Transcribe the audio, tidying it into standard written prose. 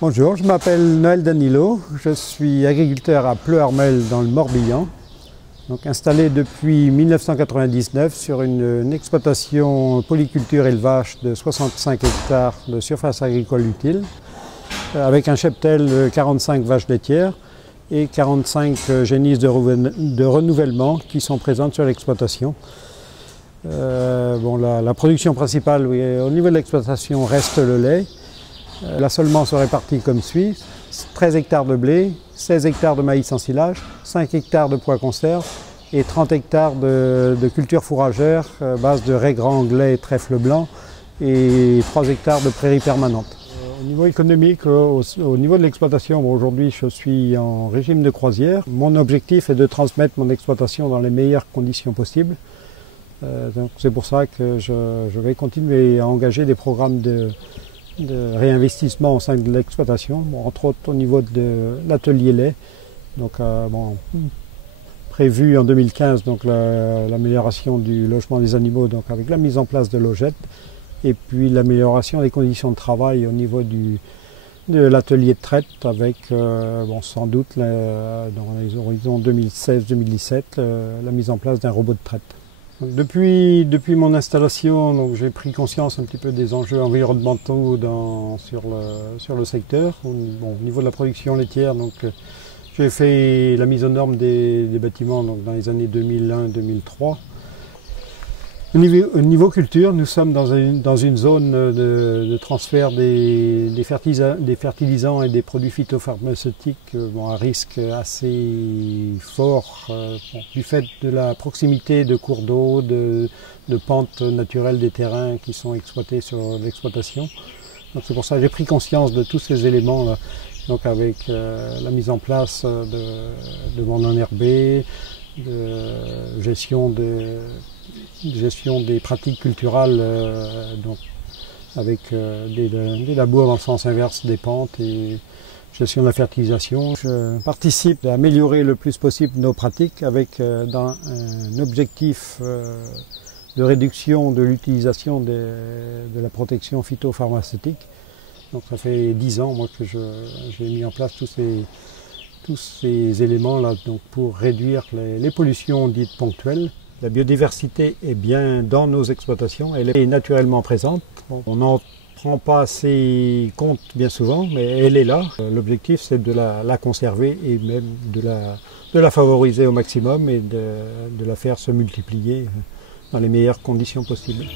Bonjour, je m'appelle Noël Danilo, je suis agriculteur à Pleuharmel dans le Morbihan, donc installé depuis 1999 sur une exploitation polyculture élevage de 65 hectares de surface agricole utile, avec un cheptel de 45 vaches laitières et 45 génisses de renouvellement qui sont présentes sur l'exploitation. La production principale au niveau de l'exploitation reste le lait. L'assolement se répartit comme suit: 13 hectares de blé, 16 hectares de maïs en silage, 5 hectares de pois conserve et 30 hectares de cultures fourragères, base de raies grands anglais et trèfle blanc, et 3 hectares de prairies permanentes. Au niveau économique, au niveau de l'exploitation, aujourd'hui je suis en régime de croisière. Mon objectif est de transmettre mon exploitation dans les meilleures conditions possibles. Donc c'est pour ça que je vais continuer à engager des programmes de réinvestissement au sein de l'exploitation, entre autres au niveau de l'atelier lait, donc prévu en 2015, donc l'amélioration du logement des animaux, donc avec la mise en place de logettes, et puis l'amélioration des conditions de travail au niveau de l'atelier de traite, avec sans doute dans les horizons 2016-2017 la mise en place d'un robot de traite. Depuis mon installation, j'ai pris conscience un petit peu des enjeux environnementaux sur le secteur. Au niveau de la production laitière, j'ai fait la mise aux normes des bâtiments dans les années 2001-2003. Au niveau culture, nous sommes dans une zone de transfert des fertilisants et des produits phytopharmaceutiques à risque assez fort du fait de la proximité de cours d'eau, de pentes naturelles des terrains qui sont exploités sur l'exploitation. C'est pour ça que j'ai pris conscience de tous ces éléments-là, avec la mise en place de mon enherbé, de gestion des pratiques culturales, avec des labos dans le sens inverse des pentes et gestion de la fertilisation. Je participe à améliorer le plus possible nos pratiques avec un objectif de réduction de l'utilisation de la protection phytopharmaceutique. Donc ça fait 10 ans que j'ai mis en place tous ces éléments-là pour réduire les pollutions dites ponctuelles. La biodiversité est bien dans nos exploitations, elle est naturellement présente. On n'en prend pas assez compte bien souvent, mais elle est là. L'objectif, c'est de la conserver et même de la favoriser au maximum et de la faire se multiplier dans les meilleures conditions possibles.